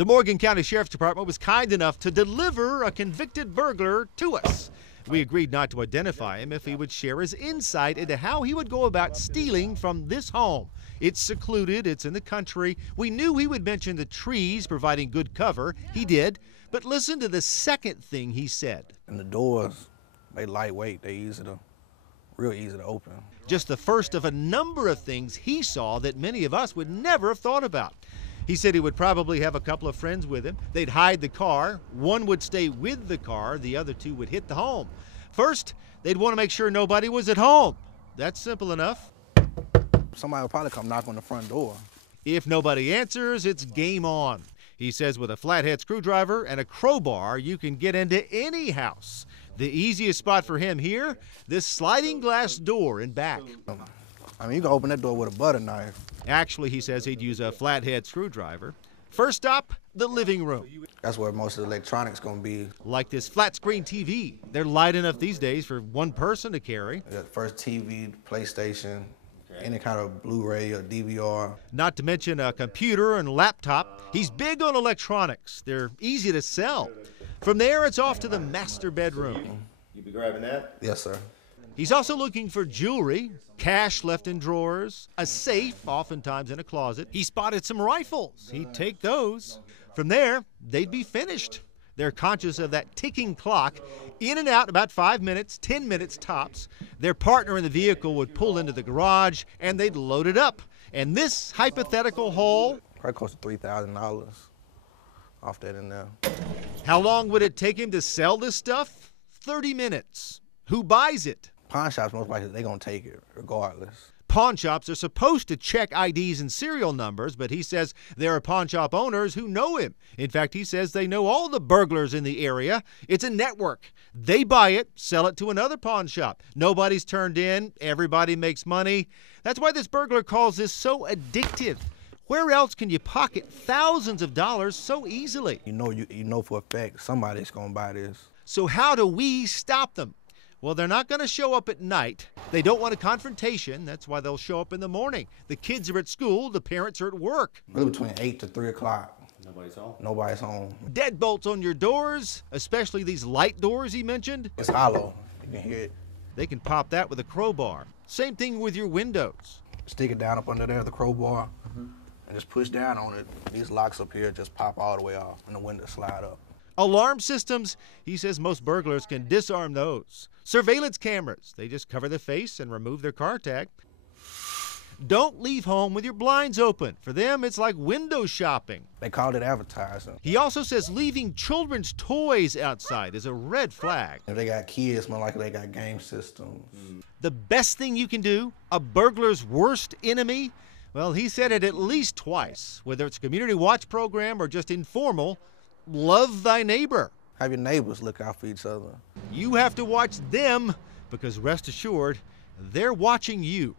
The Morgan County Sheriff's Department was kind enough to deliver a convicted burglar to us. We agreed not to identify him if he would share his insight into how he would go about stealing from this home. It's secluded, it's in the country. We knew he would mention the trees providing good cover. He did. But listen to the second thing he said. And the doors, they lightweight, they real easy to open. Just the first of a number of things he saw that many of us would never have thought about. He said he would probably have a couple of friends with him. They'd hide the car. One would stay with the car. The other two would hit the home. First, they'd want to make sure nobody was at home. That's simple enough. Somebody will probably come knock on the front door. If nobody answers, it's game on. He says with a flathead screwdriver and a crowbar, you can get into any house. The easiest spot for him here, this sliding glass door in back. I mean, you can open that door with a butter knife. Actually, he says he'd use a flathead screwdriver. First stop, the living room. That's where most of the electronics gonna be. Like this flat screen TV. They're light enough these days for one person to carry. The first TV, PlayStation, any kind of Blu-ray or DVR. Not to mention a computer and laptop. He's big on electronics. They're easy to sell. From there, it's off to the master bedroom. You be grabbing that? Yes, sir. He's also looking for jewelry, cash left in drawers, a safe, oftentimes in a closet. He spotted some rifles. He'd take those. From there, they'd be finished. They're conscious of that ticking clock. In and out about 5 minutes, 10 minutes tops. Their partner in the vehicle would pull into the garage, and they'd load it up. And this hypothetical haul Probably cost $3,000 off that in there. How long would it take him to sell this stuff? 30 minutes. Who buys it? Pawn shops, most likely, they're going to take it regardless. Pawn shops are supposed to check IDs and serial numbers, but he says there are pawn shop owners who know him. In fact, he says they know all the burglars in the area. It's a network. They buy it, sell it to another pawn shop. Nobody's turned in. Everybody makes money. That's why this burglar calls this so addictive. Where else can you pocket thousands of dollars so easily? You know for a fact somebody's going to buy this. So how do we stop them? Well, they're not going to show up at night. They don't want a confrontation. That's why they'll show up in the morning. The kids are at school. The parents are at work. Really between 8 to 3 o'clock. Nobody's home? Nobody's home. Deadbolts on your doors, especially these light doors he mentioned. It's hollow. You can hear it. They can pop that with a crowbar. Same thing with your windows. Stick it down up under there, the crowbar, and just push down on it. These locks up here just pop all the way off, and the window slide up. Alarm systems, he says most burglars can disarm those. Surveillance cameras, they just cover the face and remove their car tag. Don't leave home with your blinds open. For them, it's like window shopping. They called it advertising. He also says leaving children's toys outside is a red flag. If they got kids, more likely they got game systems. The best thing you can do, a burglar's worst enemy, well, he said it at least twice, whether it's a community watch program or just informal, love thy neighbor. Have your neighbors look out for each other. You have to watch them because rest assured, they're watching you.